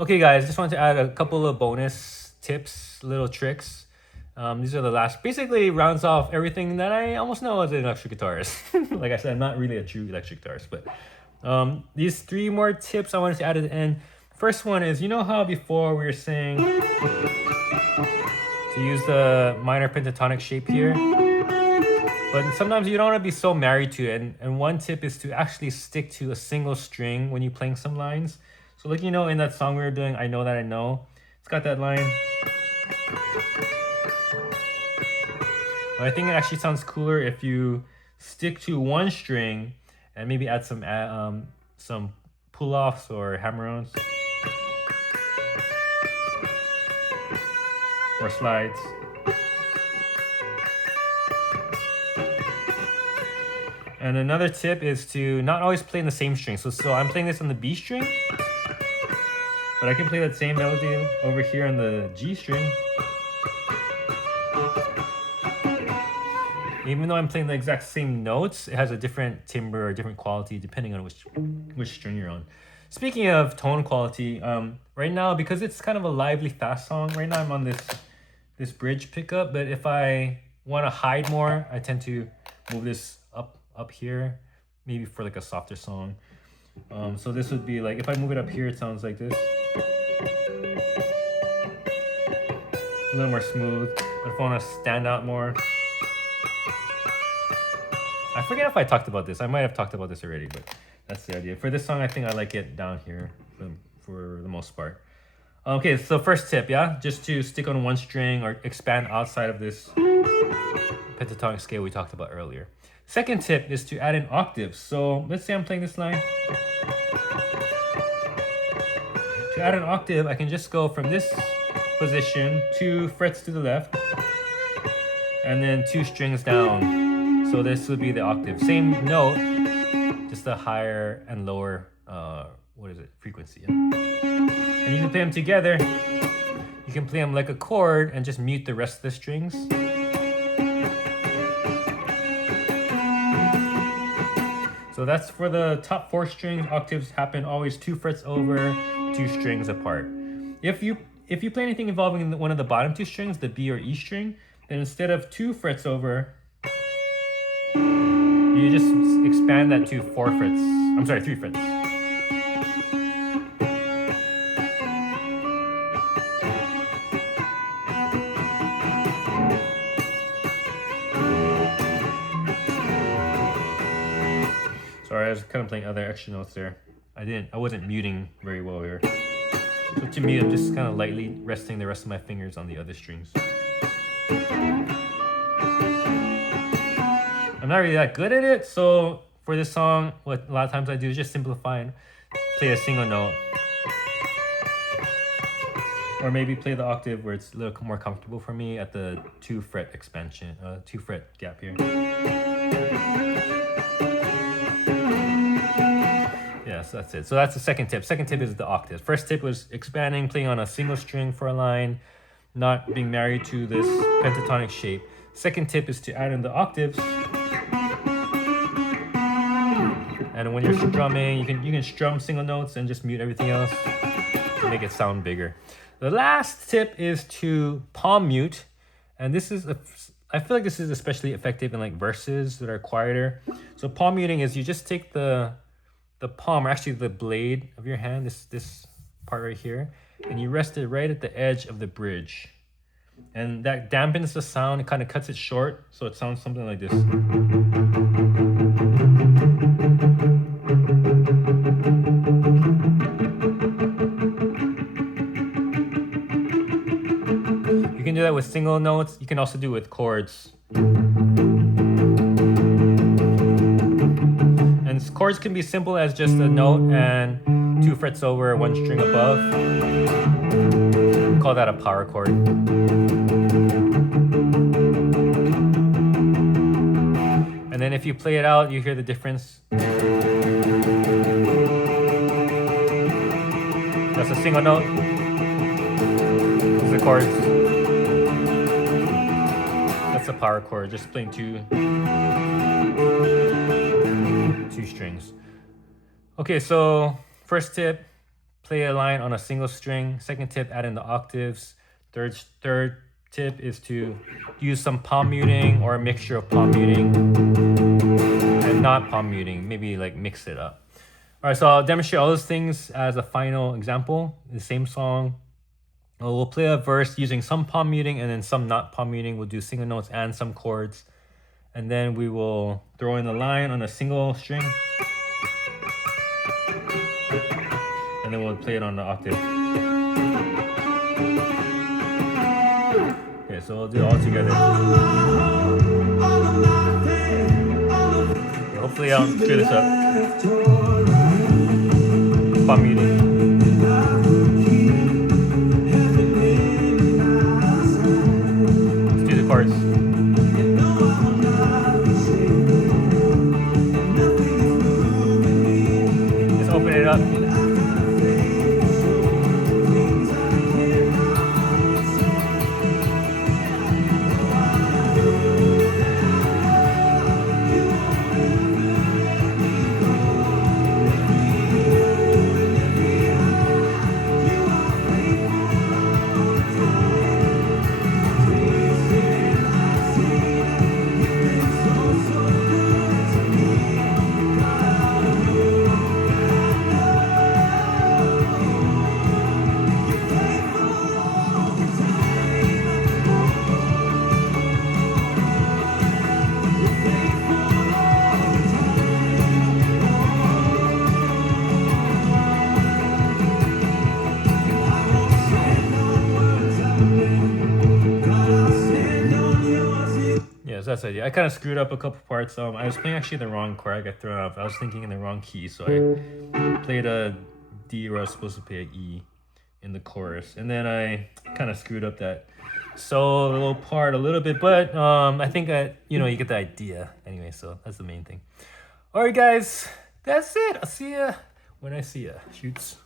Okay, guys, just wanted to add a couple of bonus tips, little tricks. These are the last, basically rounds off everything that I almost know as an electric guitarist. Like I said, I'm not really a true electric guitarist, but these three more tips I wanted to add at the end. First one is, you know how before we were saying to use the minor pentatonic shape here? But sometimes you don't want to be so married to it. And one tip is to actually stick to a single string when you're playing some lines. So like, you know, in that song we were doing, I Know That I Know, it's got that line. But I think it actually sounds cooler if you stick to one string and maybe add some pull-offs or hammer-ons or slides. And another tip is to not always play in the same string. So I'm playing this on the B string, but I can play that same melody over here on the G string. Even though I'm playing the exact same notes, it has a different timbre or different quality depending on which string you're on. Speaking of tone quality, right now, because it's kind of a lively, fast song, right now I'm on this bridge pickup, but if I want to hide more, I tend to move this up here, maybe for like a softer song. So this would be like, if I move it up here, it sounds like this. A little more smooth, but if I want to stand out more, I forget if I talked about this. I might have talked about this already, but that's the idea. For this song, I think I like it down here for the most part. Okay, so first tip, yeah? Just to stick on one string or expand outside of this pentatonic scale we talked about earlier. Second tip is to add in octaves. So let's say I'm playing this line. To add an octave, I can just go from this position 2 frets to the left and then 2 strings down. So this would be the octave. Same note, just a higher and lower, frequency. Yeah? And you can play them together. You can play them like a chord and just mute the rest of the strings. So that's for the top 4 strings. Octaves happen always 2 frets over, 2 strings apart. If you play anything involving one of the bottom 2 strings, the B or E string, then instead of 2 frets over, you just expand that to 4 frets. I'm sorry, 3 frets. Sorry, I was kind of playing other extra notes there. I wasn't muting very well here. So to me, I'm just kind of lightly resting the rest of my fingers on the other strings. I'm not really that good at it, so for this song, what a lot of times I do is just simplify and play a single note. Or maybe play the octave where it's a little more comfortable for me at the 2 fret expansion, 2 fret gap here. Yeah, so that's it. So that's the second tip. Second tip is the octave. First tip was expanding, playing on a single string for a line, not being married to this pentatonic shape. Second tip is to add in the octaves. And when you're strumming, you can strum single notes and just mute everything else to make it sound bigger. The last tip is to palm mute. And this is, I feel like this is especially effective in like verses that are quieter. So palm muting is you just take the palm, or actually the blade of your hand, this part right here, and you rest it right at the edge of the bridge. And that dampens the sound, it kind of cuts it short, so it sounds something like this. You can do that with single notes, you can also do it with chords. And chords can be simple as just a note and 2 frets over, 1 string above. We call that a power chord. And then if you play it out, you hear the difference. That's a single note. These are chords. That's a power chord, just playing 2 strings. Okay, so first tip, play a line on a single string. Second tip, add in the octaves. Third tip is to use some palm muting or a mixture of palm muting and not palm muting. Maybe like mix it up. All right, so I'll demonstrate all those things as a final example. The same song. We'll play a verse using some palm muting and then some not palm muting. We'll do single notes and some chords. And then we will throw in a line on a single string. And then we'll play it on the octave. Okay, so we'll do it all together. Okay, hopefully I'll screw this up. Palm muting. Let's do the chorus. Let's open it up. So that's the idea. I kind of screwed up a couple parts. I was playing actually the wrong chord. I got thrown off. I was thinking in the wrong key, so I played a D where I was supposed to play an E in the chorus, and then I kind of screwed up that solo part a little bit. But I think you get the idea anyway. So that's the main thing. All right, guys, that's it. I'll see ya when I see ya. Shoots.